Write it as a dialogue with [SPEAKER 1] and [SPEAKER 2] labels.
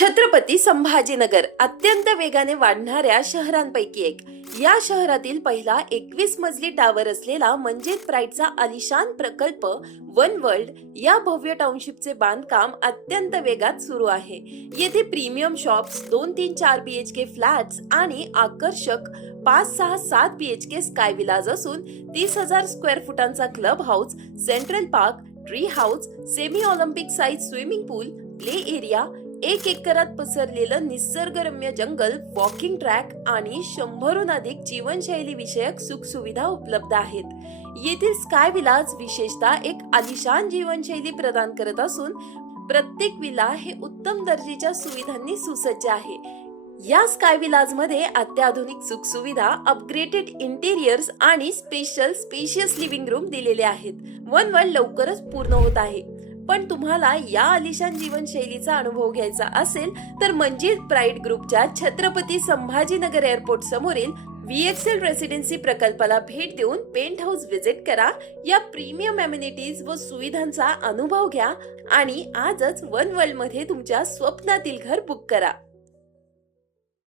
[SPEAKER 1] छत्रपती संभाजीनगर अत्यंत वेगाने वाढणाऱ्या शहरांपैकी एक. या शहरातील पहिला एकवीस मजली टावर असलेला म्हणजेच प्राईडचा आलिशान प्रकल्प वन वर्ल्ड या भव्य टाउनशिपचे बांधकाम अत्यंत वेगात सुरू आहे. येथे प्रीमियम शॉप्स दोन तीन चार बी एच के फ्लॅट्स आणि आकर्षक पाच सहा सात बी एच स्काय विलाज असून तीस हजार square फुटांचा club house central park tree house semi Olympic size swimming pool play area एक एकरात पसरलेलं निसर्गरम्य जंगल वॉकिंग ट्रॅक आणि शंभरहून अधिक जीवनशैली विषयक सुखसुविधा उपलब्ध आहेत. येथील स्काय विलाज विशेषतः एक आलिशान जीवनशैली प्रदान करत असून प्रत्येक विला हे उत्तम दर्जेच्या सुविधांनी सुसज्ज आहे. या स्काय विलाजमध्ये अत्याधुनिक सुखसुविधा अपग्रेडेड इंटेरियर्स आणि स्पेशल स्पेशियस लिव्हिंग रूम दिलेले आहेत. वन वन लवकरच पूर्ण होत आहे. पण तुम्हाला या आलिशान जीवनशैलीचा अनुभव घ्यायचा असेल तर मंजित प्राईड ग्रुपच्या छत्रपती संभाजीनगर एअरपोर्ट समोरील व्हीएक्सएल रेसिडेन्सी प्रकल्पाला भेट देऊन पेंट हाऊस व्हिजिट करा. या प्रीमियम अम्युनिटीज व सुविधांचा अनुभव घ्या आणि आजच वन वर्ल्डमध्ये तुमच्या स्वप्नातील घर बुक करा.